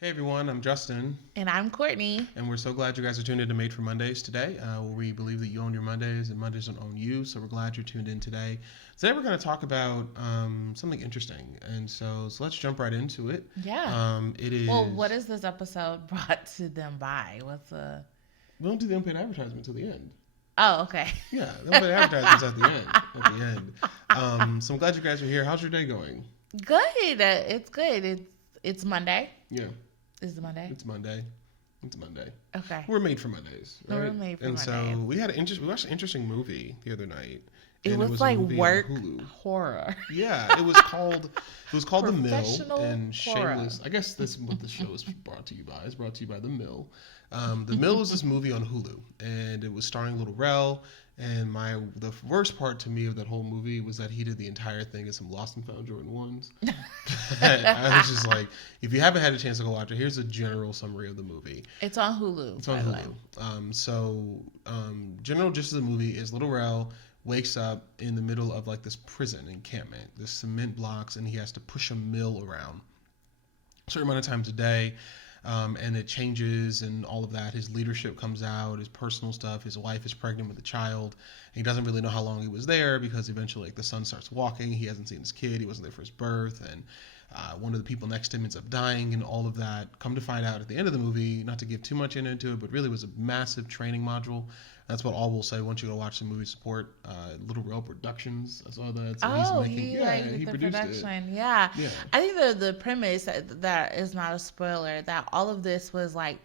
Hey everyone, I'm Justin, And I'm Courtney. and we're so glad you guys are tuned in to Made for Mondays today. Where we believe that you own your Mondays and Mondays don't own you, so we're glad you're tuned in today. Today we're going to talk about something interesting, and so let's jump right into it. Yeah. It Well, what is is this episode brought to them by? What's the. we don't do the unpaid advertisement until the end. Oh, okay. Yeah, the unpaid advertisements at the end. At the end. So I'm glad you guys are here. How's your day going? Good. It's good. It's Monday. Yeah, Is it Monday? it's Monday. It's Monday. Okay. We're made for Mondays, right? We're made for and Mondays. so we watched an interesting movie the other night. It And was a like movie on work Hulu. horror. Yeah, it was called The Mill Professional and horror. Shameless. I guess that's what the show is brought to you by. It's brought to you by The Mill. The Mill is this movie on Hulu, and it was starring Little Rel. And the worst part to me of that whole movie was that he did the entire thing as some lost and found Jordan ones. I was just like, if you haven't had a chance to go watch it, here's a general summary of the movie. It's on Hulu. It's on Hulu. General gist of the movie is Little Rel wakes up in the middle of like this prison encampment, this cement blocks, and he has to push a mill around a certain amount of times a day. And it changes and all of that. His leadership comes out, his personal stuff. His wife is pregnant with a child. And he doesn't really know how long he was there because eventually, like, the son starts walking. He hasn't seen his kid. He wasn't there for his birth, and one of the people next to him ends up dying, and all of that. Come to find out at the end of the movie, not to give too much into it, but really was a massive training module. That's what all we'll say once you go watch the movie. Support Little Rel Productions. I saw that. So Oh, he's making, he yeah, like he the produced production. it. Yeah. Yeah. I think the premise that is not a spoiler, that all of this was like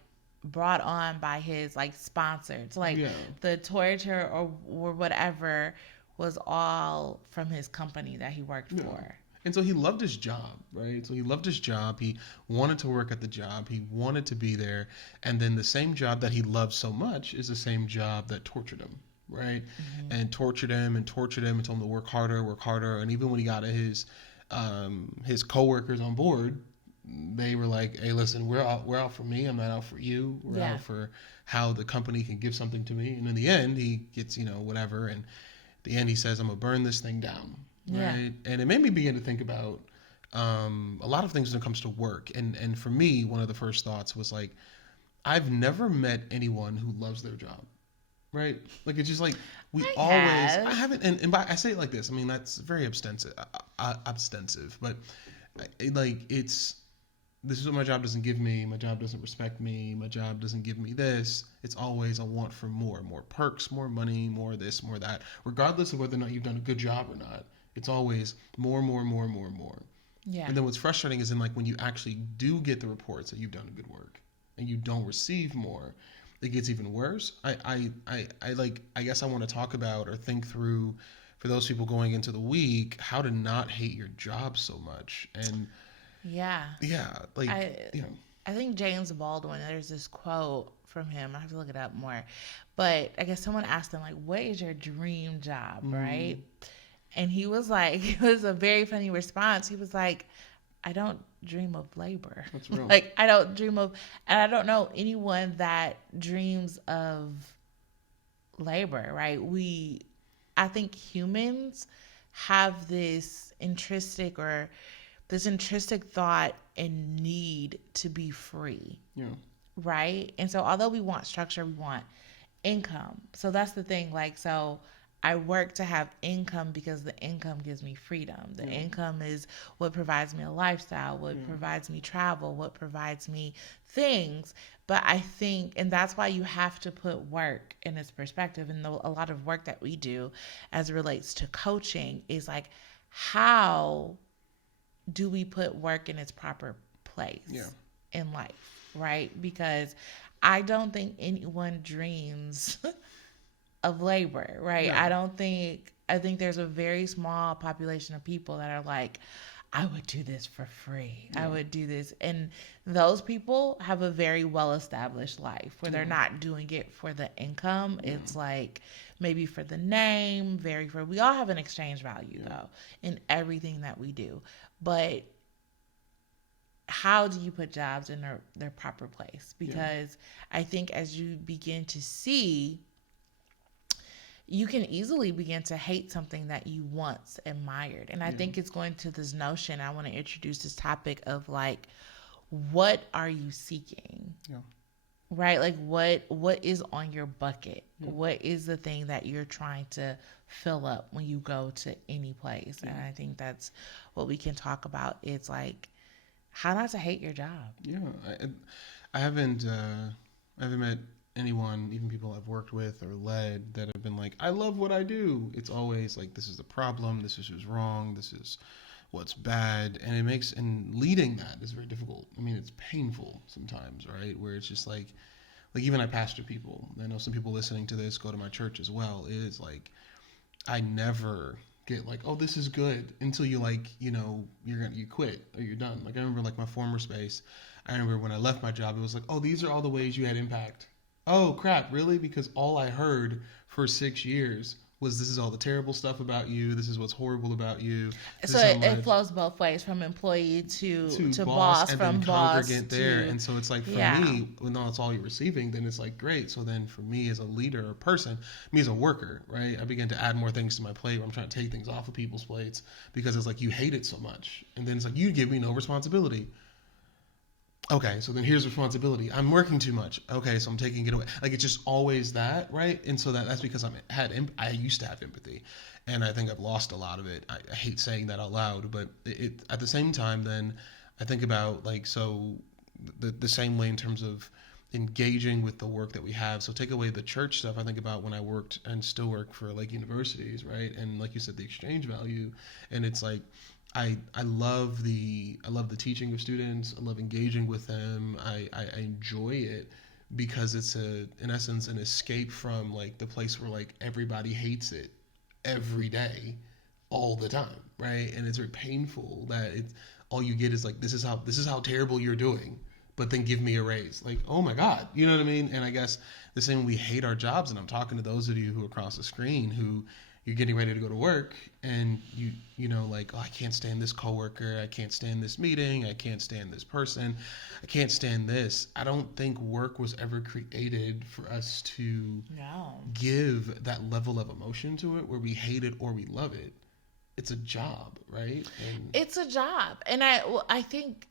brought on by his like sponsors. Like Yeah. the torture or whatever was all from his company that he worked Yeah. for. And so he loved his job, right? So he loved his job. He wanted to work at the job. He wanted to be there. And then the same job that he loved so much is the same job that tortured him, right? And tortured him and tortured him and told him to work harder, work harder. And even when he got his coworkers on board, they were like, "Hey, listen, we're out for me. I'm not out for you. We're Yeah. out for how the company can give something to me." And in the end, he gets whatever. And at the end, he says, "I'm gonna burn this thing down." Yeah. Right? And it made me begin to think about a lot of things when it comes to work. And for me, one of the first thoughts was like, I've never met anyone who loves their job, right? Like it's just like I haven't, and I say it like this. I mean, that's very ostensive, but this is what my job doesn't give me. My job doesn't respect me. My job doesn't give me this. It's always a want for more perks, more money, more this, more that, regardless of whether or not you've done a good job or not. It's always more. Yeah. And then what's frustrating is when you actually do get the reports that you've done good work and you don't receive more, it gets even worse. I guess I want to talk about or think through for those people going into the week how to not hate your job so much. And Yeah. yeah, I think James Baldwin, there's this quote from him. I have to look it up more. But I guess someone asked him, like, what is your dream job, right? And he was like, it was a very funny response. He was like, I don't dream of labor. That's real. Like, I don't dream of, and I don't know anyone that dreams of labor, right? I think humans have this intrinsic thought and need to be free, Yeah. right? And so although we want structure, we want income. So that's the thing. Like, so I work to have income because the income gives me freedom. The income is what provides me a lifestyle, what provides me travel, what provides me things. But I think, and that's why you have to put work in its perspective. And a lot of work that we do as it relates to coaching is like, how do we put work in its proper place in life, right? Because I don't think anyone dreams of labor, right? Yeah. I think there's a very small population of people that are like, I would do this for free. I would do this. And those people have a very well-established life where they're not doing it for the income. It's like maybe for the name, we all have an exchange value though in everything that we do. But how do you put jobs in their proper place? Because I think as you begin to see, you can easily begin to hate something that you once admired. And I think it's going to this notion, I want to introduce this topic of like, what are you seeking? Yeah. Right? Like what is on your bucket? Yeah. What is the thing that you're trying to fill up when you go to any place? Yeah. And I think that's what we can talk about. It's like how not to hate your job. Yeah. I haven't met anyone, even people I've worked with or led, that have been like, I love what I do. It's always like, this is the problem, this is who's wrong, this is what's bad, and leading that is very difficult. I mean, it's painful sometimes, right? Where it's just like even I pastor people. I know some people listening to this go to my church as well. It is like, I never get like, oh, this is good, until you you quit or you're done. Like I remember like my former space. I remember when I left my job, it was like, oh, these are all the ways you had impact. Oh crap, really? Because all I heard for 6 years was, this is all the terrible stuff about you. This is what's horrible about you. So it flows both ways, from employee to boss, and from then boss congregant there. And so it's like, for me, when that's all you're receiving, then it's like, great. So then for me as a leader or person, me as a worker, right, I begin to add more things to my plate where I'm trying to take things off of people's plates, because it's like, you hate it so much. And then it's like, you give me no responsibility. Okay, so then here's responsibility. I'm working too much. Okay, so I'm taking it away. Like, it's just always that, right? And so that's because I used to have empathy, and I think I've lost a lot of it. I hate saying that out loud, but it at the same time, then I think about like, so the same way in terms of engaging with the work that we have. So take away the church stuff. I think about when I worked and still work for like universities, right? And like you said, the exchange value, and it's like, I love the teaching of students. I love engaging with them. I enjoy it because it's in essence an escape from like the place where like everybody hates it every day, all the time, right? And it's very painful that it's all you get is like, this is how terrible you're doing, but then give me a raise. Like, oh my God, you know what I mean? And I guess the same, we hate our jobs, and I'm talking to those of you who are across the screen who, you're getting ready to go to work, and you know, like, oh, I can't stand this coworker, I can't stand this meeting, I can't stand this person, I can't stand this. I don't think work was ever created for us to give that level of emotion to it, where we hate it or we love it. It's a job, right? It's a job, and I think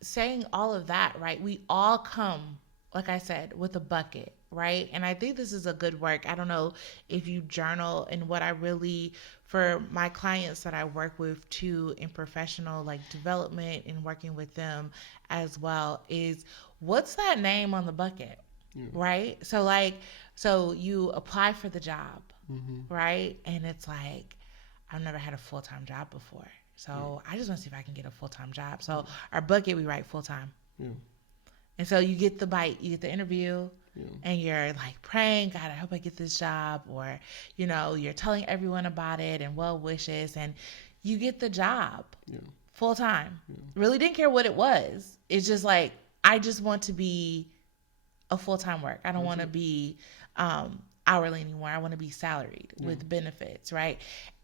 saying all of that, right? We all come, like I said, with a bucket. Right. And I think this is a good work. I don't know if you journal, and what I really, for my clients that I work with too in professional like development and working with them as well, is what's that name on the bucket? Yeah. Right. So you apply for the job, right? And it's like, I've never had a full-time job before. So I just want to see if I can get a full-time job. So our bucket, we write full-time. Yeah. And so you get the bite, you get the interview. Yeah. And you're like praying, God, I hope I get this job, or, you know, you're telling everyone about it and well wishes, and you get the job full time. Yeah. Really didn't care what it was. It's just like, I just want to be a full time work. I don't want to be hourly anymore. I want to be salaried with benefits, right?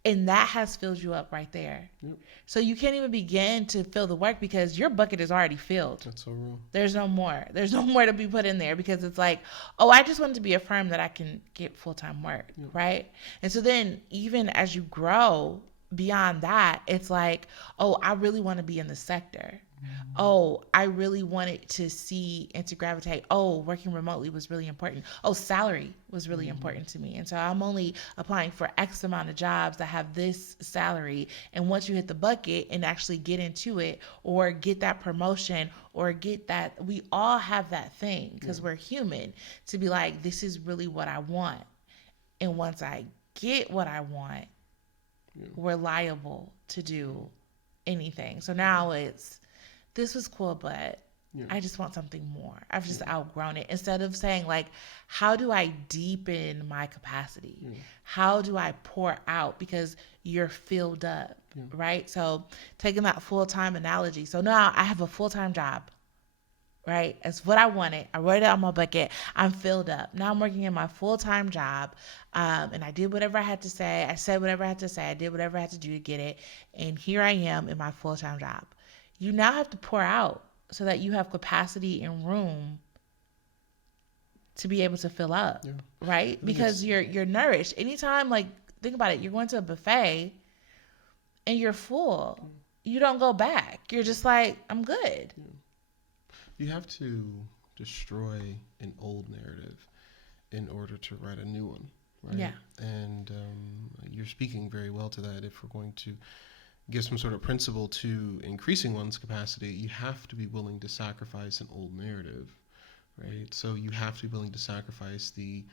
And that has filled you up right there. Yep. So you can't even begin to fill the work because your bucket is already filled. That's so real. There's no more. There's no more to be put in there, because it's like, oh, I just want to be a firm that I can get full-time work, right? And so then even as you grow beyond that, it's like, oh, I really want to be in the sector. Oh, I really wanted to see and to gravitate. Oh, working remotely was really important. Oh, salary was really important to me. And so I'm only applying for X amount of jobs that have this salary. And once you hit the bucket and actually get into it, or get that promotion, or get that, we all have that thing, because we're human, to be like, this is really what I want. And once I get what I want, we're liable to do anything. So now it's, this was cool, but I just want something more. I've just outgrown it. Instead of saying like, how do I deepen my capacity? How do I pour out? Because you're filled up, right? So taking that full-time analogy. So now I have a full-time job, right? That's what I wanted. I wrote it on my bucket. I'm filled up. Now I'm working in my full-time job. And I did whatever I had to say. I said whatever I had to say. I did whatever I had to do to get it. And here I am in my full-time job. You now have to pour out so that you have capacity and room to be able to fill up, right? Because you're nourished. Anytime, like, think about it, you're going to a buffet and you're full. You don't go back. You're just like, I'm good. You have to destroy an old narrative in order to write a new one, right? Yeah. And you're speaking very well to that. If we're going to give some sort of principle to increasing one's capacity, you have to be willing to sacrifice an old narrative, right? So you have to be willing to sacrifice the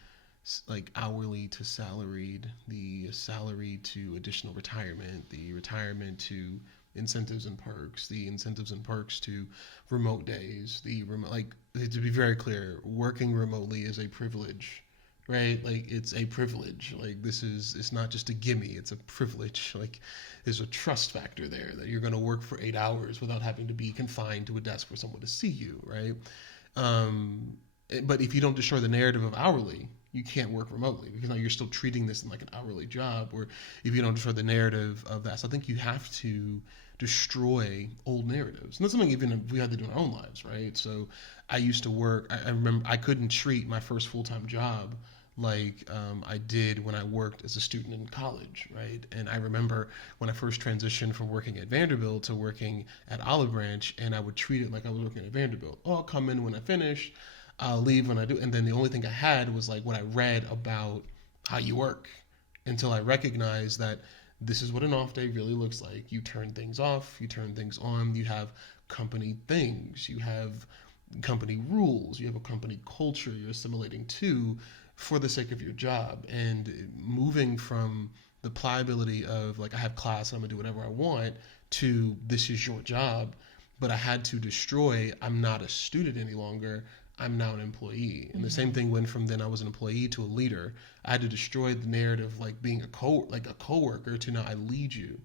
like hourly to salaried, the salary to additional retirement, the retirement to incentives and perks, the incentives and perks to remote days, the remote, like, to be very clear, working remotely is a privilege, right? Like, it's a privilege. Like, it's not just a gimme, it's a privilege. Like, there's a trust factor there that you're going to work for 8 hours without having to be confined to a desk for someone to see you, right? But if you don't destroy the narrative of hourly, you can't work remotely, because now you're still treating this in like an hourly job. Or if you don't destroy the narrative of that, so I think you have to destroy old narratives. And that's something even we had to do in our own lives, right? So I used to work. I remember I couldn't treat my first full-time job like I did when I worked as a student in college, right? And I remember when I first transitioned from working at Vanderbilt to working at Olive Branch, and I would treat it like I was working at Vanderbilt. Oh, I'll come in when I finish, I'll leave when I do. And then the only thing I had was like what I read about how you work, until I recognized that this is what an off day really looks like. You turn things off, you turn things on, you have company things, you have company rules, you have a company culture you're assimilating to for the sake of your job. And moving from the pliability of like, I have class, I'm gonna do whatever I want, to this is your job. But I had to destroy, I'm not a student any longer, I'm now an employee. And the same thing went from then I was an employee to a leader. I had to destroy the narrative like being a coworker to now I lead you,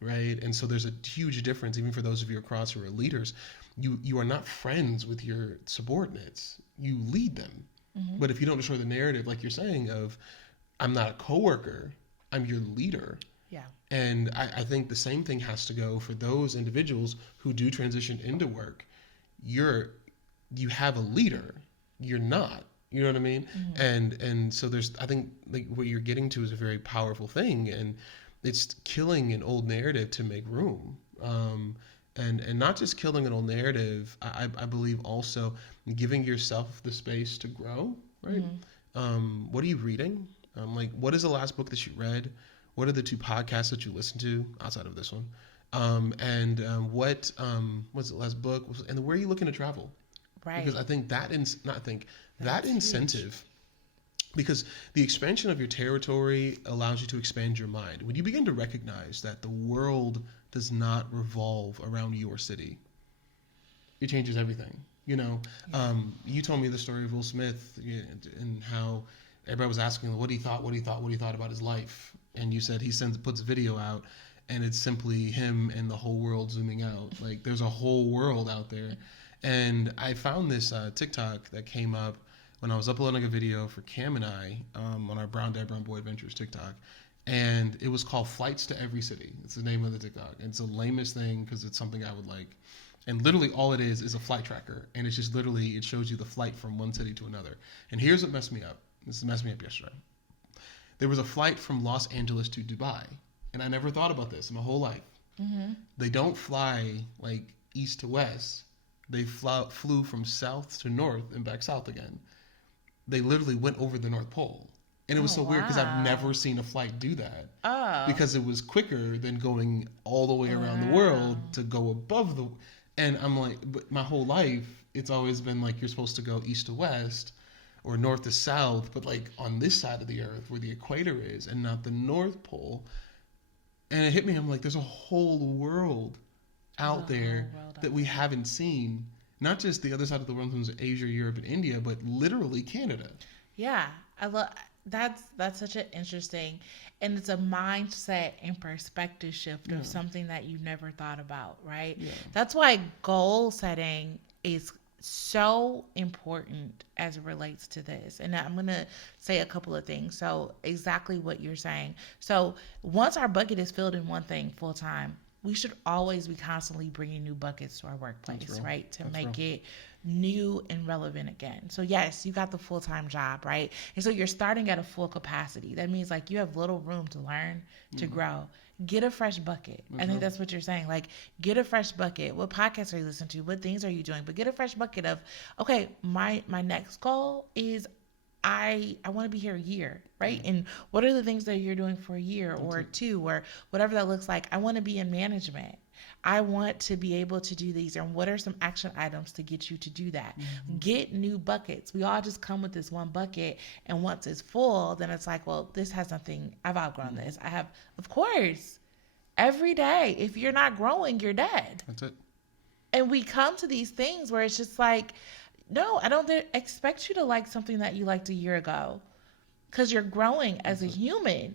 right? And so there's a huge difference, even for those of you across who are leaders. You are not friends with your subordinates. You lead them. But if you don't destroy the narrative, like you're saying, of I'm not a coworker, I'm your leader. Yeah. And I think the same thing has to go for those individuals who do transition into work. You have a leader. You're not. You know what I mean? And so I think like what you're getting to is a very powerful thing, and it's killing an old narrative to make room. And not just killing an old narrative, I believe also giving yourself the space to grow, right? What are you reading? Like, what is the last book that you read? What are the 2 podcasts that you listened to outside of this one? What's the last book? And where are you looking to travel? Right. Because I think that incentive, because the expansion of your territory allows you to expand your mind. When you begin to recognize that the world does not revolve around your city, it changes everything. You know, you told me the story of Will Smith and how everybody was asking what he thought about his life, and you said he puts a video out, and it's simply him and the whole world zooming out. Like, there's a whole world out there. And I found this TikTok that came up when I was uploading a video for Cam and I on our Brown Dad Brown Boy Adventures TikTok. And it was called Flights to Every City. It's the name of the TikTok. And it's the lamest thing because it's something I would like. And literally all it is a flight tracker. And it's just literally, it shows you the flight from one city to another. And here's what messed me up. This messed me up yesterday. There was a flight from Los Angeles to Dubai. And I never thought about this in my whole life. They don't fly like east to west. They flew from south to north and back south again. They literally went over the North Pole. And it was so weird because I've never seen a flight do that. Oh. Because it was quicker than going all the way around the world to go above the... And I'm like, but my whole life, it's always been like you're supposed to go east to west or north to south, but like on this side of the earth where the equator is and not the North Pole. And it hit me, I'm like, there's a whole world out there that we haven't seen. Not just the other side of the world, from Asia, Europe, and India, but literally Canada. Yeah, I love that's such an interesting, and it's a mindset and perspective shift of something that you never thought about, right? Yeah. That's why goal setting is so important as it relates to this. And I'm going to say a couple of things. So exactly what you're saying. So once our bucket is filled in one thing full time, we should always be constantly bringing new buckets to our workplace, right? To make it new and relevant again. So yes, you got the full-time job, right? And so you're starting at a full capacity. That means like you have little room to learn, to grow. get a fresh bucket. I think that's what you're saying. Like, get a fresh bucket. What podcasts are you listening to? What things are you doing? But get a fresh bucket of, okay, my next goal is I want to be here a year, right? And what are the things that you're doing for a year or two or whatever that looks like? I want to be in management. I want to be able to do these. And what are some action items to get you to do that? Get new buckets. We all just come with this one bucket, and once it's full, then it's like, well, this has nothing. I've outgrown this. I have, of course, every day. If you're not growing, you're dead. That's it. And we come to these things where it's just like, no, I don't expect you to like something that you liked a year ago, because you're growing as a human.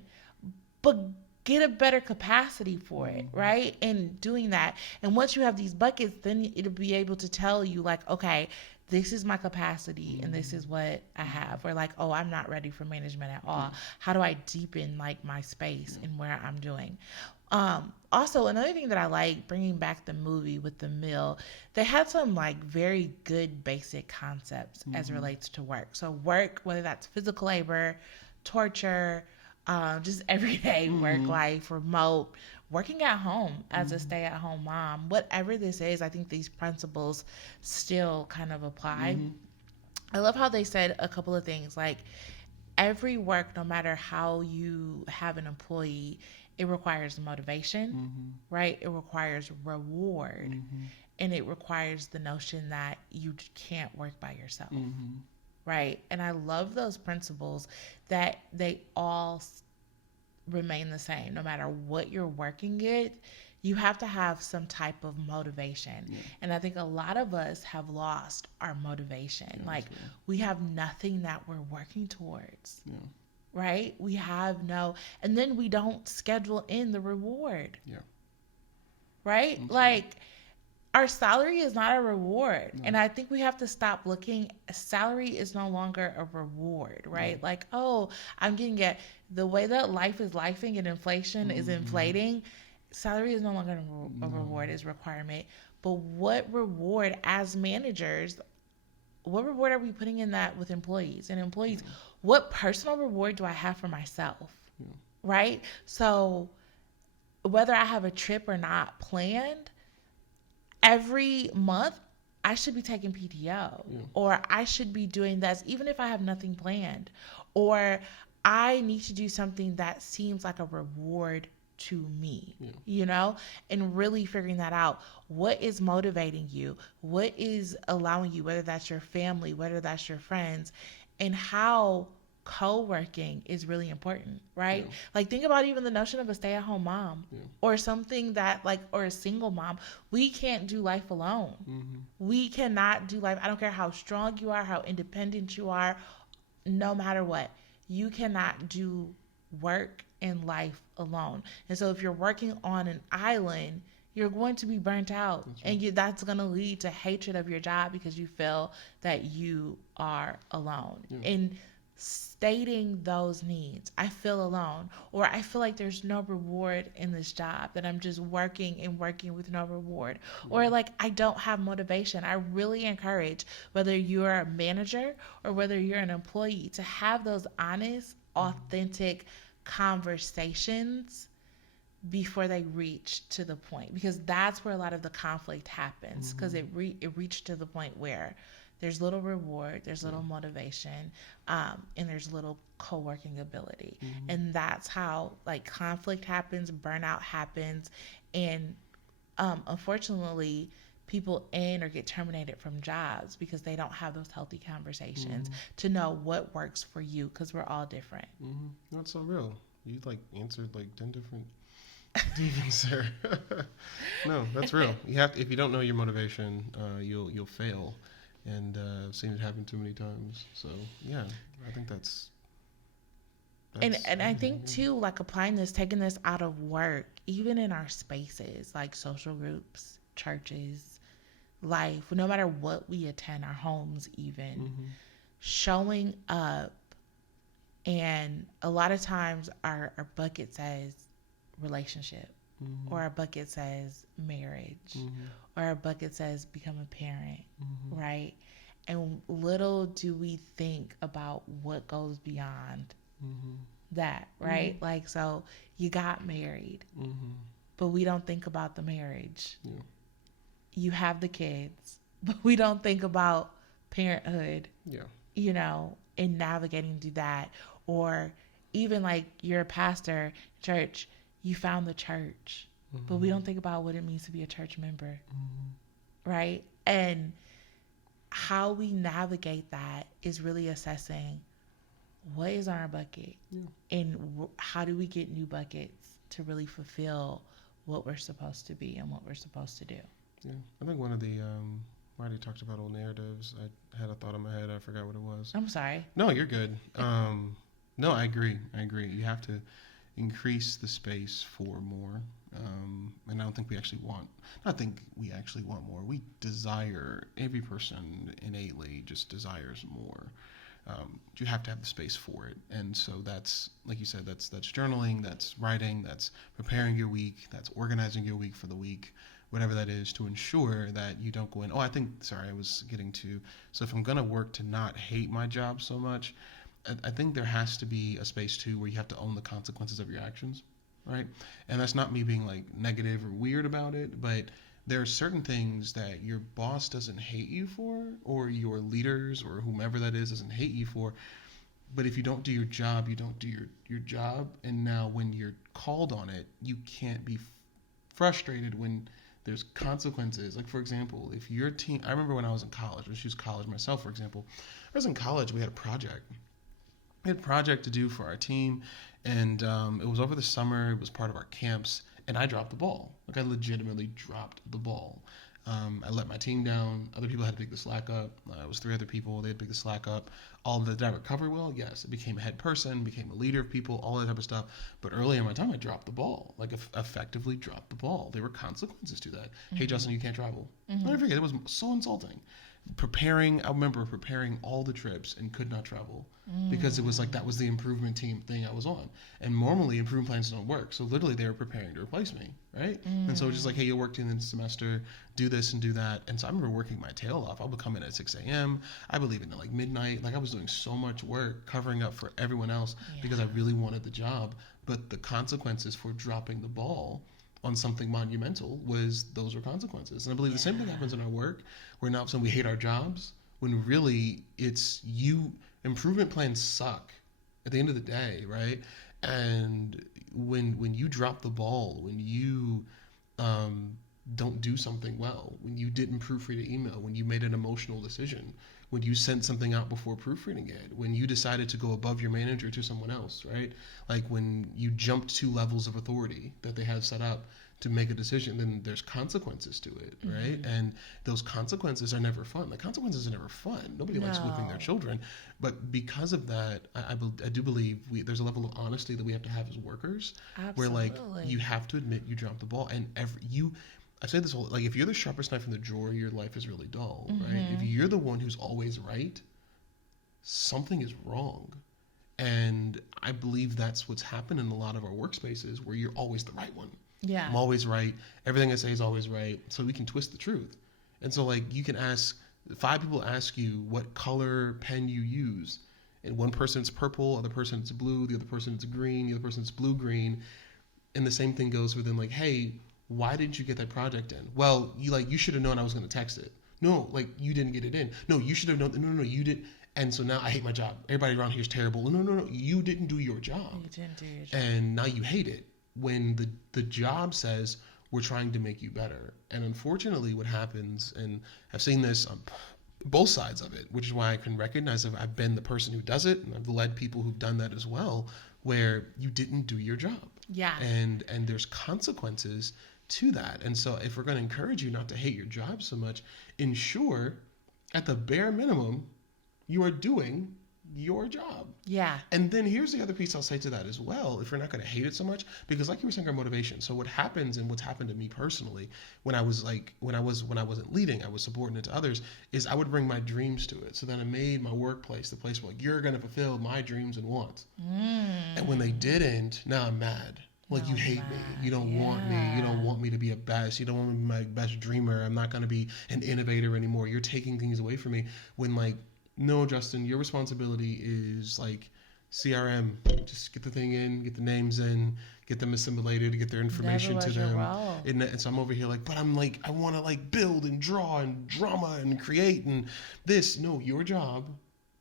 But get a better capacity for it, right? And doing that. And once you have these buckets, then it'll be able to tell you, like, okay, this is my capacity and this is what I have. Or like, oh, I'm not ready for management at all. How do I deepen like my space and where I'm doing? Also, another thing that I like, bringing back the movie with the mill, they had some like very good basic concepts as it relates to work. So work, whether that's physical labor, torture, just everyday work life, remote, working at home as a stay-at-home mom, whatever this is, I think these principles still kind of apply. I love how they said a couple of things, like every work, no matter how you have an employee, it requires motivation, right? It requires reward, and it requires the notion that you can't work by yourself. Right. And I love those principles, that they all remain the same. No matter what you're working at, you have to have some type of motivation. And I think a lot of us have lost our motivation. Like, we have nothing that we're working towards. Right? We have no, and then we don't schedule in the reward. Right? Like, our salary is not a reward. And I think we have to stop looking, salary is no longer a reward, right? Like, oh, I'm getting it. The way that life is lifing and inflation is inflating, salary is no longer a reward, it's a requirement. But what reward as managers, what reward are we putting in that with employees? And employees, what personal reward do I have for myself? Right? So whether I have a trip or not planned, every month I should be taking PTO, or I should be doing this even if I have nothing planned, or I need to do something that seems like a reward to me, you know, and really figuring that out. What is motivating you? What is allowing you, whether that's your family, whether that's your friends, and how co-working is really important, right? Like, think about even the notion of a stay-at-home mom, or something that like, or a single mom. We can't do life alone. We cannot do life. I don't care how strong you are, how independent you are, no matter what, you cannot do work and life alone. And so if you're working on an island, you're going to be burnt out, and that's going to lead to hatred of your job because you feel that you are alone. And stating those needs, I feel alone, or I feel like there's no reward in this job, that I'm just working and working with no reward, or like I don't have motivation. I really encourage, whether you're a manager or whether you're an employee, to have those honest, authentic conversations before they reach to the point, because that's where a lot of the conflict happens, because it reached to the point where there's little reward, there's little motivation, and there's little co-working ability. And that's how like conflict happens, burnout happens, and unfortunately people end or get terminated from jobs because they don't have those healthy conversations to know what works for you, because we're all different. That's so real. You like answered like 10 different demons there. No, that's real. You have to, if you don't know your motivation, you'll fail. And I've seen it happen too many times. So yeah, I think that's and I think too, like applying this, taking this out of work, even in our spaces, like social groups, churches, life, no matter what we attend, our homes even, showing up. And a lot of times our bucket says relationship, or our bucket says marriage, or our bucket says become a parent, right? And little do we think about what goes beyond that, right? Like, so you got married, but we don't think about the marriage. Yeah. You have the kids, but we don't think about parenthood, Yeah. you know, and navigating through that. Or even like you're a pastor, church, you found the church, but we don't think about what it means to be a church member, right? And how we navigate that is really assessing what is on our bucket, and how do we get new buckets to really fulfill what we're supposed to be and what we're supposed to do. Yeah, I think one of the I already talked about old narratives. I had a thought in my head. I forgot what it was. I'm sorry. No, you're good. No, I agree. You have to increase the space for more. And I don't think we actually want. I think we actually want more. We desire. Every person innately just desires more. You have to have the space for it, and so that's, like you said, that's journaling, that's writing, that's preparing your week, that's organizing your week for the week, whatever that is, to ensure that you don't go in. So if I'm gonna work to not hate my job so much, I think there has to be a space too where you have to own the consequences of your actions, right? And that's not me being like negative or weird about it, but there are certain things that your boss doesn't hate you for, or your leaders or whomever that is doesn't hate you for. But if you don't do your job, you don't do your job. And now when you're called on it, you can't be frustrated when there's consequences. Like, for example, if your team, I remember when I was in college, let's use college myself, for example. I was in college, we had a project. We had a project to do for our team, and it was over the summer. It was part of our camps. And I dropped the ball. Like, I legitimately dropped the ball. I let my team down. Other people had to pick the slack up. It was 3 other people. They had to pick the slack up. All of that, did I recover well? Yes. I became a head person, became a leader of people, all that type of stuff. But early in my time, I dropped the ball. Like, effectively dropped the ball. There were consequences to that. Hey, Justin, you can't travel. I'll never forget. It was so insulting. I remember preparing all the trips and could not travel because it was like that was the improvement team thing I was on. And normally improvement plans don't work. So literally they were preparing to replace me, right? And so it was just like, hey, you'll work in the semester, do this and do that. And so I remember working my tail off. I would come in at 6 a.m. I would leave at like midnight. Like, I was doing so much work covering up for everyone else because I really wanted the job. But the consequences for dropping the ball on something monumental those were consequences. And I believe the same thing happens in our work, where now we hate our jobs, when really it's improvement plans suck at the end of the day, right? And when you drop the ball, when you don't do something well, when you didn't proofread an email, when you made an emotional decision, when you sent something out before proofreading it, when you decided to go above your manager to someone else, right? Like when you jumped 2 levels of authority that they have set up to make a decision, then there's consequences to it, right? And those consequences are never fun. The consequences are never fun. Nobody likes whipping their children. But because of that, I do believe there's a level of honesty that we have to have as workers. Absolutely. Where like you have to admit you dropped the ball. And I say this like, if you're the sharpest knife in the drawer, your life is really dull, right? If you're the one who's always right, something is wrong. And I believe that's what's happened in a lot of our workspaces, where you're always the right one. Yeah. I'm always right. Everything I say is always right. So we can twist the truth. And so like you can ask 5 people ask you what color pen you use. And one person it's purple, other person it's blue, the other person it's green, the other person it's blue-green. And the same thing goes with them, like, hey, why didn't you get that project in? Well, you should have known I was going to text it. No, like, you didn't get it in. No, you should have known. No, you didn't. And so now I hate my job. Everybody around here is terrible. No. You didn't do your job. You didn't do your job. And now you hate it when the job says we're trying to make you better. And unfortunately what happens, and I've seen this on both sides of it, which is why I can recognize that I've been the person who does it, and I've led people who've done that as well, where you didn't do your job. Yeah. And there's consequences to that. And so if we're going to encourage you not to hate your job so much, ensure at the bare minimum you are doing your job. Yeah. And then here's the other piece I'll say to that as well, if we're not going to hate it so much, because like you were saying, our motivation. So what happens, and what's happened to me personally when I wasn't leading, I was subordinate to others, is I would bring my dreams to it. So then I made my workplace the place where, like, you're going to fulfill my dreams and wants. And when they didn't, now I'm mad. Like, you hate me. You don't want me. You don't want me to be a best. You don't want me to be my best dreamer. I'm not going to be an innovator anymore. You're taking things away from me. When, like, no, Justin, your responsibility is, like, CRM, just get the thing in, get the names in, get them assimilated, get their information Never to was your them. role. And so I'm over here like, but I'm like, I want to like build and draw and drama and create and this. No, your job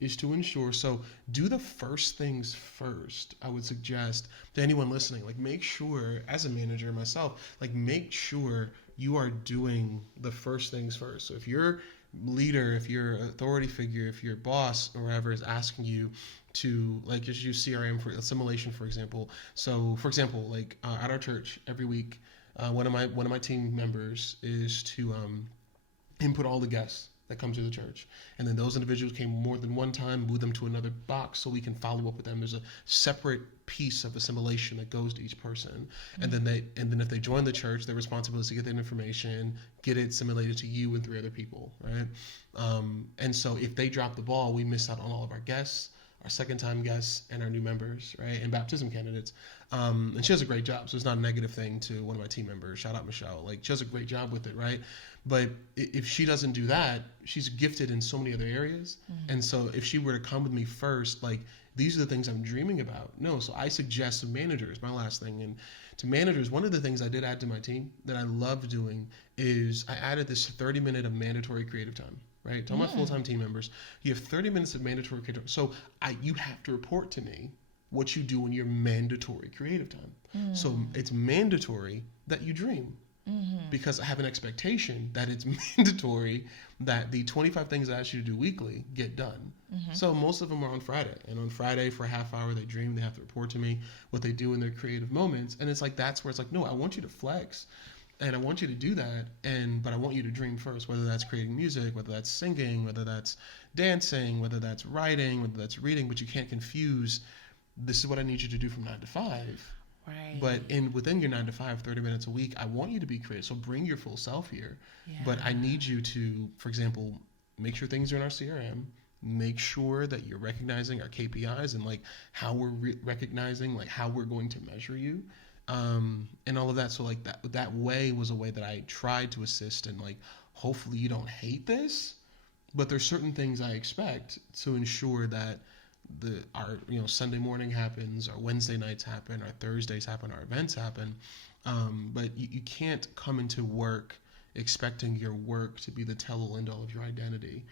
is to ensure. So do the first things first. I would suggest to anyone listening, like make sure, as a manager myself, like make sure you are doing the first things first. So if your leader, if your authority figure, if your boss or whatever is asking you to like just use CRM for assimilation, for example. So for example, like at our church every week, one of my team members is to input all the guests that come to the church, and then those individuals came more than one time, move them to another box so we can follow up with them. There's a separate piece of assimilation that goes to each person, and then if they join the church, their responsibility is to get that information, get it assimilated to you and 3 other people, right? And so if they drop the ball, we miss out on all of our guests, our second time guests, and our new members, right? And baptism candidates. And she does a great job. So it's not a negative thing to one of my team members. Shout out Michelle. Like she does a great job with it, right? But if she doesn't do that, she's gifted in so many other areas. And so if she were to come with me first, like these are the things I'm dreaming about. No, so I suggest to managers, my last thing, and to managers, one of the things I did add to my team that I love doing is I added this 30-minute of mandatory creative time. Right? To all my full-time team members, you have 30 minutes of mandatory creative time. So you have to report to me what you do in your mandatory creative time. So it's mandatory that you dream. Because I have an expectation that it's mandatory that the 25 things I ask you to do weekly get done. So most of them are on Friday. And on Friday for a half hour, they dream. They have to report to me what they do in their creative moments. And it's like, that's where it's like, no, I want you to flex. And I want you to do that, but I want you to dream first, whether that's creating music, whether that's singing, whether that's dancing, whether that's writing, whether that's reading, but you can't confuse, this is what I need you to do from 9 to 5. Right. But within your 9 to 5, 30 minutes a week, I want you to be creative. So bring your full self here. Yeah. But I need you to, for example, make sure things are in our CRM, make sure that you're recognizing our KPIs and like how we're recognizing like how we're going to measure you. And all of that. So like that way was a way that I tried to assist, and like hopefully you don't hate this, but there's certain things I expect to ensure that our Sunday morning happens, our Wednesday nights happen, our Thursdays happen, our events happen. But you can't come into work expecting your work to be the tell-all end-all of your identity.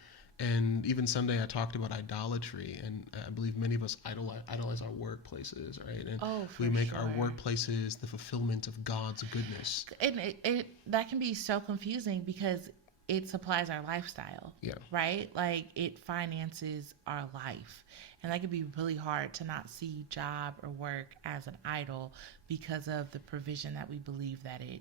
And even Sunday, I talked about idolatry, and I believe many of us idolize our workplaces, right? And we make our workplaces the fulfillment of God's goodness. And that can be so confusing because it supplies our lifestyle, right? Like it finances our life. And that can be really hard to not see job or work as an idol because of the provision that we believe that it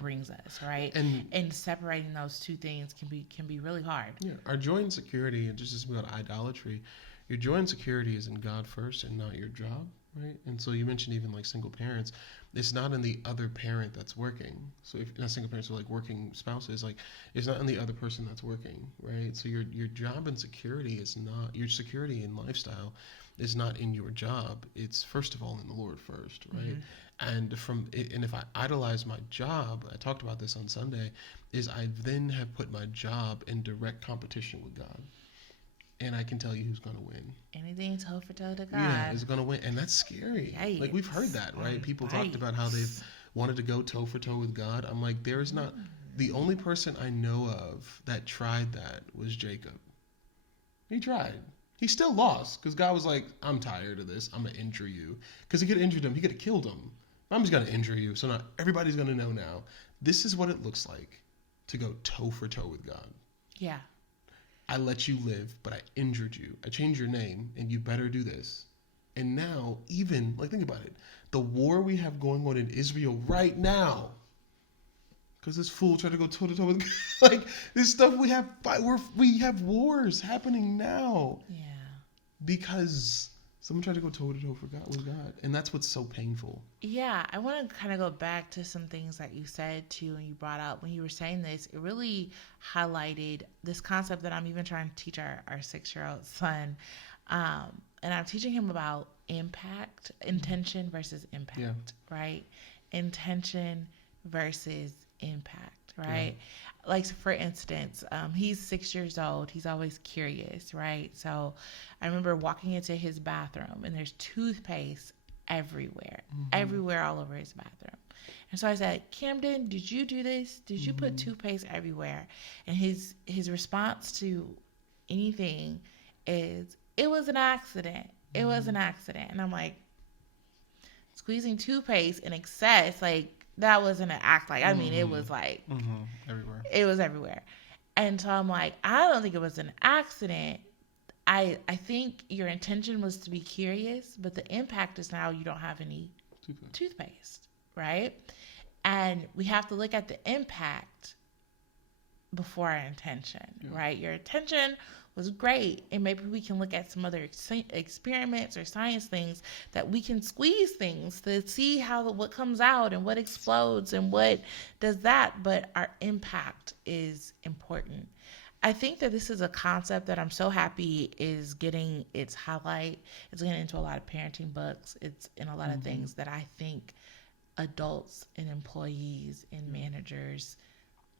brings us, right? And separating those two things can be really hard. Yeah, our joy and security, and just as about idolatry, your joy and security is in God first and not your job, right? And so you mentioned even like single parents, it's not in the other parent that's working. So if not single parents, so like working spouses, like it's not in the other person that's working, right? So your job and security is not, your security and lifestyle is not in your job. It's first of all in the Lord first, right? And if I idolize my job, I talked about this on Sunday, is I then have put my job in direct competition with God. And I can tell you who's going to win. Anything toe for toe to God. Yeah, is going to win. And that's scary. Yikes. Like we've heard that, right? People talked about how they've wanted to go toe for toe with God. I'm like, there is not, the only person I know of that tried that was Jacob. He tried. He still lost because God was like, I'm tired of this. I'm going to injure you. Because he could have injured him. He could have killed him. I'm just going to injure you. So now everybody's going to know now. This is what it looks like to go toe for toe with God. Yeah. I let you live, but I injured you. I changed your name, and you better do this. And now, even, like, think about it. The war we have going on in Israel right now, because this fool tried to go toe-to-toe with God. Like, this stuff we have wars happening now. Yeah. Because someone tried to go toe-to-toe with God. And that's what's so painful. Yeah, I want to kind of go back to some things that you said, too, and you brought up when you were saying this. It really highlighted this concept that I'm even trying to teach our 6-year-old son. And I'm teaching him about impact, intention versus impact, right? Intention versus impact, right? like for instance, he's 6 years old. He's always curious, right? So I remember walking into his bathroom and there's toothpaste everywhere, everywhere, all over his bathroom. And so I said, Camden, did you do this? Did you put toothpaste everywhere? And his response to anything is, it was an accident. It was an accident. And I'm like, squeezing toothpaste in excess, like, that wasn't an act. Like, I mean, it was like, everywhere. It was everywhere. And so I'm like, I don't think it was an accident. I think your intention was to be curious, but the impact is now you don't have any toothpaste, right? And we have to look at the impact before our intention, right? Your intention was great, and maybe we can look at some other experiments or science things that we can squeeze things to see what comes out and what explodes and what does that, but our impact is important. I think that this is a concept that I'm so happy is getting its highlight. It's getting into a lot of parenting books. It's in a lot of things that I think adults and employees and managers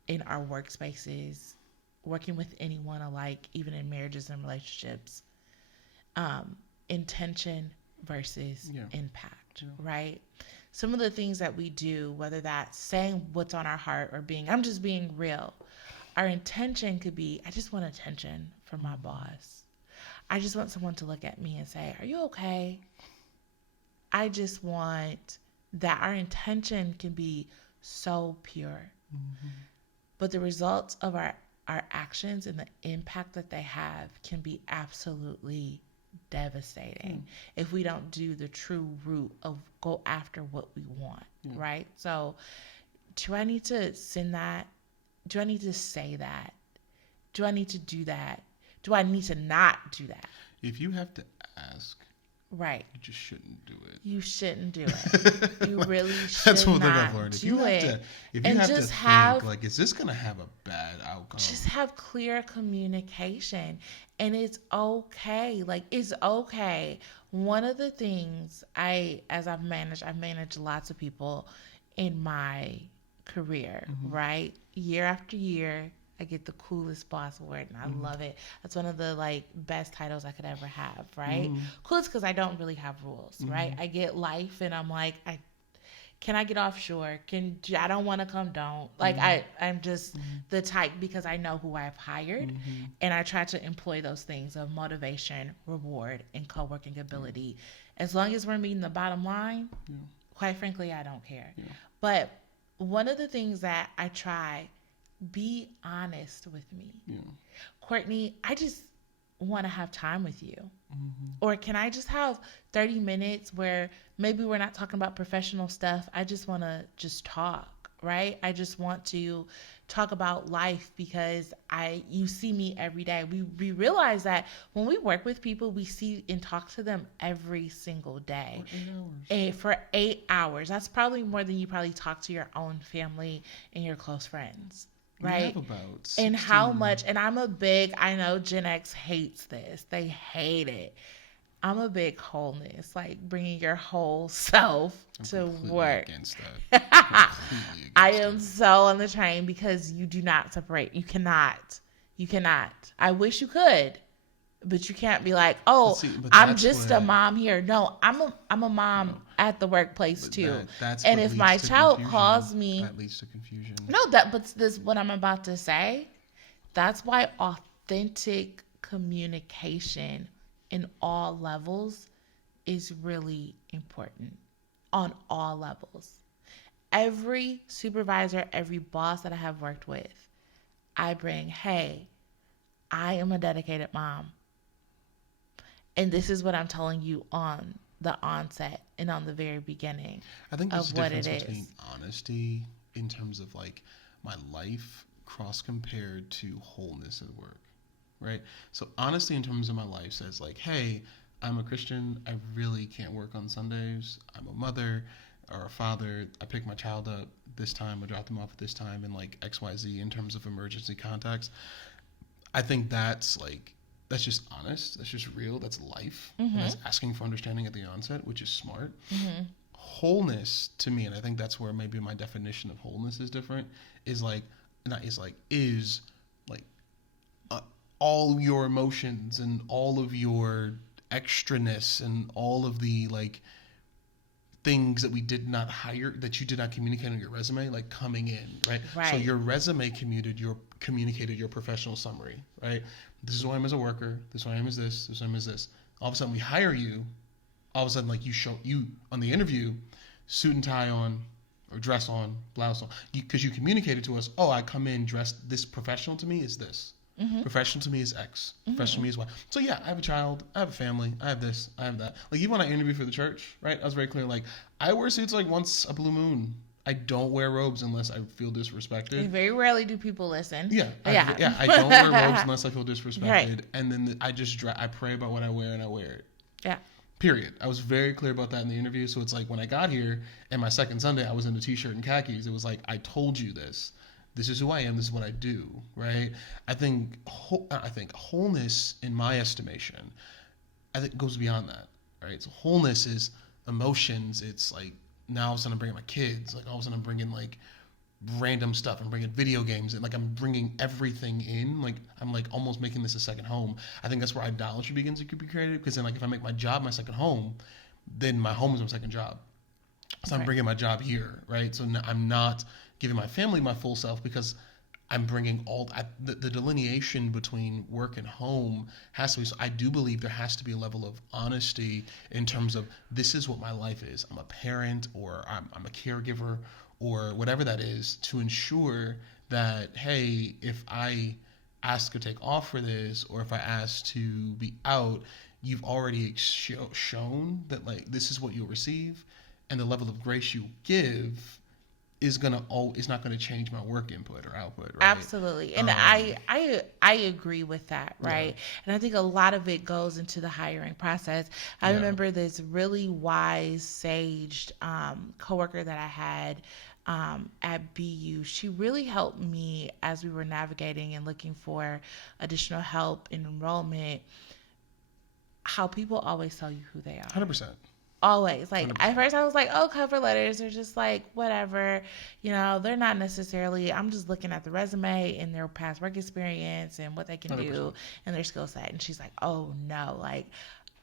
in our workspaces, working with anyone alike, even in marriages and relationships, intention versus impact, right? Some of the things that we do, whether that's saying what's on our heart or I'm just being real. Our intention could be, I just want attention from my boss. I just want someone to look at me and say, are you okay? I just want that. Our intention can be so pure. But the results of our actions and the impact that they have can be absolutely devastating if we don't do the true root of go after what we want, right? So do I need to send that? Do I need to say that? Do I need to do that? Do I need to not do that? If you have to ask, right, you just shouldn't do it. You shouldn't do it. You really should That's one thing I've not learned. do it. If you have to think, like, is this going to have a bad outcome? Just have clear communication. And it's okay. Like, it's okay. One of the things I've managed lots of people in my career, right? Year after year, I get the coolest boss award, and I love it. That's one of the best titles I could ever have, right? Coolest because I don't really have rules, right? I get life, and I'm like, can I get offshore? I don't want to come, don't. Like, I'm just the type, because I know who I've hired, and I try to employ those things of motivation, reward, and co-working ability. As long as we're meeting the bottom line, quite frankly, I don't care. But one of the things that I try, be honest with me. Courtney, I just want to have time with you. Or can I just have 30 minutes where maybe we're not talking about professional stuff. I just want to just talk, right? I just want to talk about life because you see me every day. We realize that when we work with people, we see and talk to them every single day. For 8 hours. That's probably more than you probably talk to your own family and your close friends. Right? And how much, and I know Gen X hates this. They hate it. I'm a big wholeness, like bringing your whole self to work. Against that. I am so on the train because you do not separate. You cannot. I wish you could, but you can't be like, oh, I'm just a mom here. No, I'm a mom at the workplace too. And if my child calls me, that leads to confusion. No, but this what I'm about to say. That's why authentic communication in all levels is really important. On all levels. Every supervisor, every boss that I have worked with, I bring, hey, I am a dedicated mom. And this is what I'm telling you on the onset and on the very beginning. I think there's a difference between honesty in terms of my life cross compared to wholeness at work, right? So honesty in terms of my life says hey, I'm a Christian. I really can't work on Sundays. I'm a mother or a father. I pick my child up this time or drop them off at this time in XYZ in terms of emergency contacts. I think that's just honest. That's just real. That's life. And that's asking for understanding at the onset, which is smart. Wholeness to me, and I think that's where maybe my definition of wholeness is different, is not is like is like all your emotions and all of your extraness and all of the like things that we did not hire, that you did not communicate on your resume, like coming in, right? So your resume communicated your professional summary, right? This is who I am as a worker. This is who I am as this. This is who I am as this. All of a sudden we hire you. All of a sudden, like you on the interview, suit and tie on, or dress on, blouse on, because you communicated to us, oh, I come in dressed, this professional to me is this. Mm-hmm. Professional to me is X. Mm-hmm. Professional to me is Y. So yeah, I have a child, I have a family, I have this, I have that. Like even when I interviewed for the church, right? I was very clear. Like I wear suits like once a blue moon. I don't wear robes unless I feel disrespected. And very rarely do people listen. Yeah, I don't wear robes unless I feel disrespected. Right. And then I pray about what I wear and I wear it. Yeah. Period. I was very clear about that in the interview. So it's like when I got here and my second Sunday, I was in a t-shirt and khakis. It was like, I told you this. This is who I am. This is what I do. Right. I think wholeness, in my estimation, I think goes beyond that. Right. So wholeness is emotions. It's like now all of a sudden I'm bringing my kids. Like all of a sudden I'm bringing like random stuff. I'm bringing video games and like I'm bringing everything in. Like I'm like almost making this a second home. I think that's where idolatry begins to be created, because then like if I make my job my second home, then my home is my second job. So I'm bringing my job here, right? So I'm not giving my family my full self, because I'm bringing the delineation between work and home has to be. So I do believe there has to be a level of honesty in terms of this is what my life is. I'm a parent, or I'm a caregiver, or whatever that is, to ensure that, hey, if I ask to take off for this, or if I ask to be out, you've already shown that like this is what you'll receive, and the level of grace you give is not gonna change my work input or output, right? Absolutely. And I agree with that, right? Yeah. And I think a lot of it goes into the hiring process. I remember this really wise, saged coworker that I had at BU. She really helped me as we were navigating and looking for additional help in enrollment. How people always tell you who they are. 100%. Always. Like 100%. at first I was like, oh, cover letters are just like whatever, they're not necessarily, I'm just looking at the resume and their past work experience and what they can 100%. Do and their skill set. And she's like, oh no, like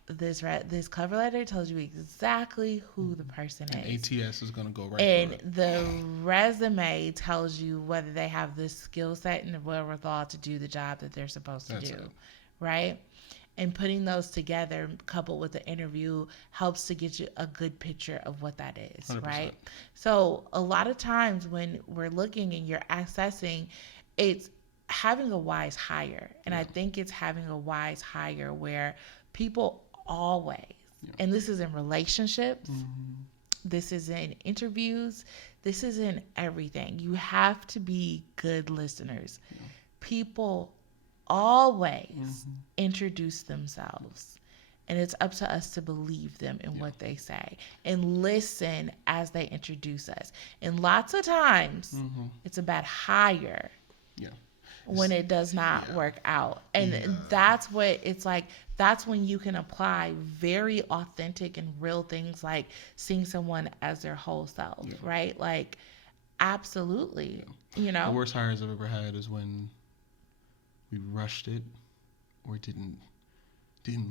this cover letter tells you exactly who the person is. And ATS is going to go right and the resume tells you whether they have the skill set and the wherewithal to do the job that they're supposed to do. Right? And putting those together, coupled with the interview, helps to get you a good picture of what that is, 100%. Right? So a lot of times when we're looking and you're assessing, it's having a wise hire. And I think it's having a wise hire where people always, and this is in relationships, this is in interviews, this is in everything. You have to be good listeners. People always introduce themselves, and it's up to us to believe them in what they say and listen as they introduce us. And lots of times it's a bad hire when it does not work out, and that's what it's like. That's when you can apply very authentic and real things, like seeing someone as their whole self, right? Like absolutely. The worst hires I've ever had is when we rushed it or didn't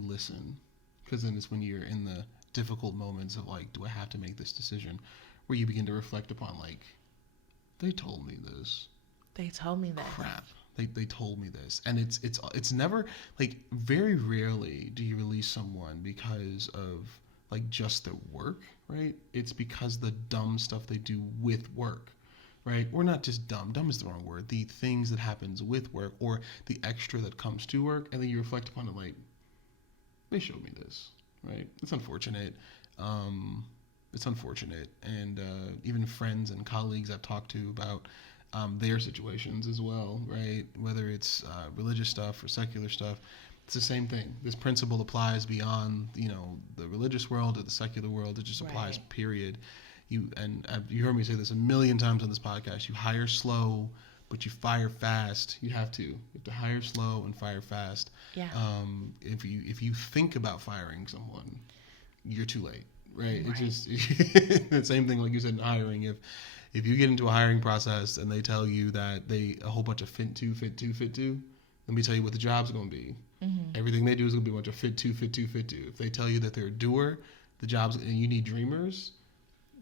listen, because then it's when you're in the difficult moments of like, do I have to make this decision, where you begin to reflect upon like, they told me this. They told me that. Crap. They told me this. And it's never like, very rarely do you release someone because of like just their work, right? It's because the dumb stuff they do with work. Right? Or not just dumb. Dumb is the wrong word. The things that happens with work, or the extra that comes to work, and then you reflect upon it like, they showed me this, right? It's unfortunate. It's unfortunate. And even friends and colleagues I've talked to about their situations as well, right? Whether it's religious stuff or secular stuff, it's the same thing. This principle applies beyond, the religious world or the secular world. It just applies, period. You heard me say this a million times on this podcast. You hire slow, but you fire fast. You have to hire slow and fire fast. Yeah. If you think about firing someone, you're too late, right? It's just the same thing like you said in hiring. If you get into a hiring process and they tell you that a whole bunch of fit two, let me tell you what the job's going to be. Mm-hmm. Everything they do is going to be a bunch of fit two. If they tell you that they're a doer, the jobs, and you need dreamers,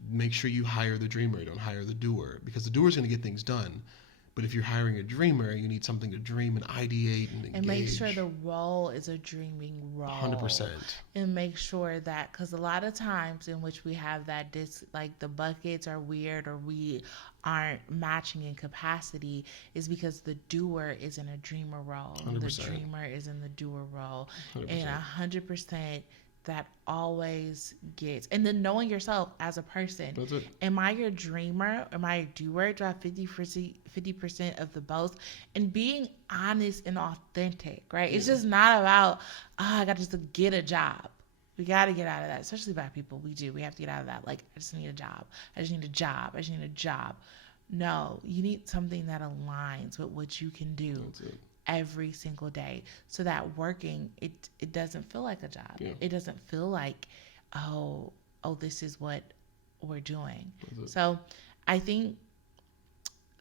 make sure you hire the dreamer. Don't hire the doer, because the doer is going to get things done. But if you're hiring a dreamer, you need something to dream and ideate and engage. And make sure the role is a dreaming role. 100%. And make sure that, because a lot of times in which we have that, like the buckets are weird or we aren't matching in capacity, is because the doer is in a dreamer role. 100%. The dreamer is in the doer role. 100%. And 100%. That always gets, and then knowing yourself as a person. That's it. Am I your dreamer? Am I a doer? Do I have 50% of the both? And being honest and authentic, right? Yeah. It's just not about, I got to get a job. We got to get out of that, especially Black people. We have to get out of that. Like, I just need a job. I just need a job. No, you need something that aligns with what you can do. That's it. Every single day, so that working, it doesn't feel like a job. Yeah. It doesn't feel like, oh, this is what we're doing. So I think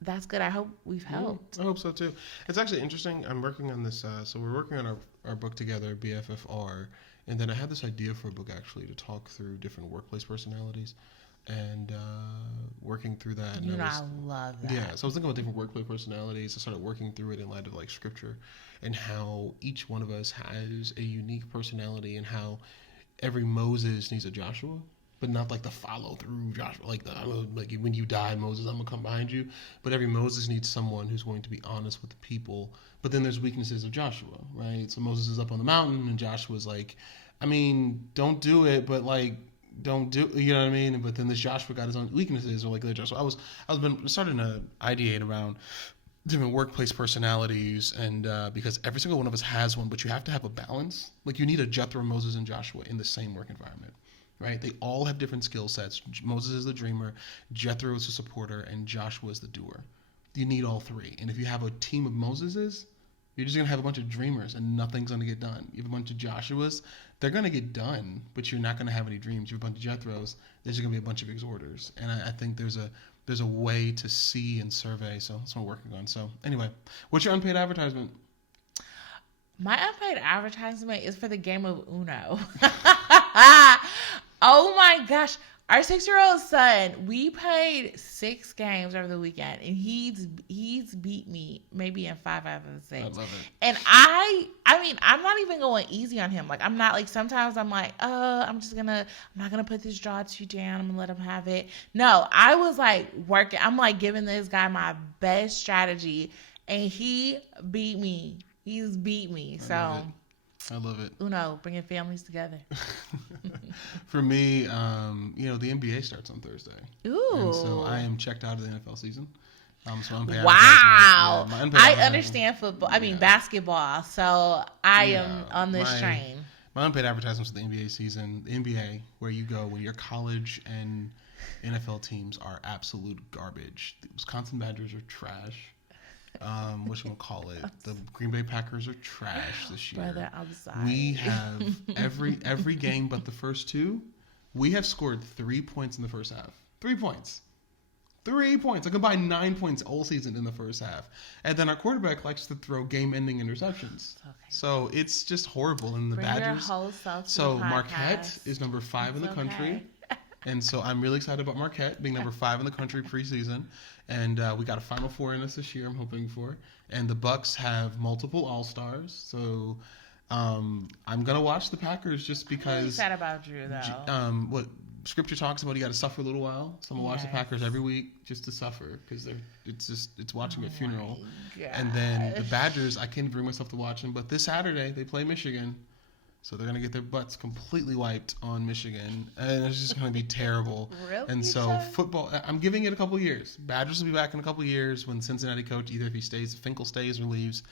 that's good. I hope we've helped. I hope so too. It's actually interesting. I'm working on this. So we're working on our book together, BFFR, and then I had this idea for a book actually to talk through different workplace personalities. And working through that. I love that. Yeah, so I was thinking about different workplace personalities. I started working through it in light of like scripture and how each one of us has a unique personality and how every Moses needs a Joshua, but not like the follow through Joshua. Like when you die, Moses, I'm going to come behind you. But every Moses needs someone who's going to be honest with the people. But then there's weaknesses of Joshua, right? So Moses is up on the mountain and Joshua's like, don't do it, but like, don't do, you know what I mean? But then this Joshua got his own weaknesses, or like the Joshua. I was starting to ideate around different workplace personalities, and because every single one of us has one, but you have to have a balance. Like you need a Jethro, Moses, and Joshua in the same work environment, right? They all have different skill sets. Moses is the dreamer, Jethro is the supporter, and Joshua is the doer. You need all three. And if you have a team of Moseses, you're just going to have a bunch of dreamers and nothing's going to get done. You have a bunch of Joshuas, they're going to get done, but you're not going to have any dreams. You have a bunch of Jethros, there's going to be a bunch of exhorters. And I think there's a way to see and survey. So that's what I'm working on. So anyway, what's your unpaid advertisement? My unpaid advertisement is for the game of Uno. Oh my gosh. Our 6-year-old son, we played 6 games over the weekend, and he's beat me maybe in 5 out of the 6. I love it. And I mean, I'm not even going easy on him. Like, I'm not like, sometimes I'm like, I'm not gonna put this draw 2 down. I'm gonna let him have it. No, I was like working. I'm like giving this guy my best strategy, and he beat me. He's beat me. I love it. Uno, bringing families together. For me, the NBA starts on Thursday. Ooh. And so I am checked out of the NFL season. So unpaid wow. Yeah, I understand football. I mean, basketball. So I am on this train. My unpaid advertisements for the NBA season. The NBA, where you go when your college and NFL teams are absolute garbage. The Wisconsin Badgers are trash. The Green Bay Packers are trash this year. Brother, I'm sorry. We have every game but the first 2. We have scored 3 points in the first half. 3 points. 3 points. I combined 9 points all season in the first half. And then our quarterback likes to throw game-ending interceptions. Okay. So it's just horrible. And the Bring Badgers. Your whole self to so the Marquette is number 5 in the country. And so I'm really excited about Marquette being number 5 in the country preseason. And we got a Final Four in us this year, I'm hoping for. And the Bucks have multiple All-Stars. So I'm going to watch the Packers just because. I'm really sad about Drew, though. What Scripture talks about, you got to suffer a little while. So I'm going to watch the Packers every week just to suffer, because it's watching a funeral. And then the Badgers, I can't bring myself to watch them. But this Saturday, they play Michigan. So they're going to get their butts completely wiped on Michigan. And it's just going to be terrible. Really? And so football, I'm giving it a couple years. Badgers will be back in a couple years when Cincinnati coach, either if he stays, Finkel stays or leaves.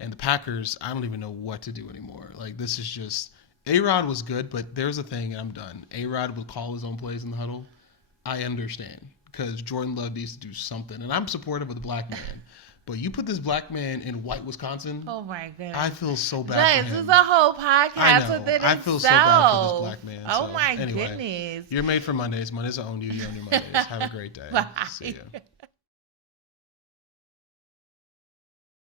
And the Packers, I don't even know what to do anymore. Like, this is just, A-Rod was good, but there's a thing, and I'm done. A-Rod would call his own plays in the huddle. I understand, because Jordan Love needs to do something. And I'm supportive of the black man. But you put this black man in white Wisconsin. Oh my goodness. I feel so bad Jay, for him. this is a whole podcast I know. within I feel so bad for this black man. Oh so, my anyway, goodness. You're made for Mondays. Mondays are own you. You own your Mondays. Have a great day. Bye. See ya.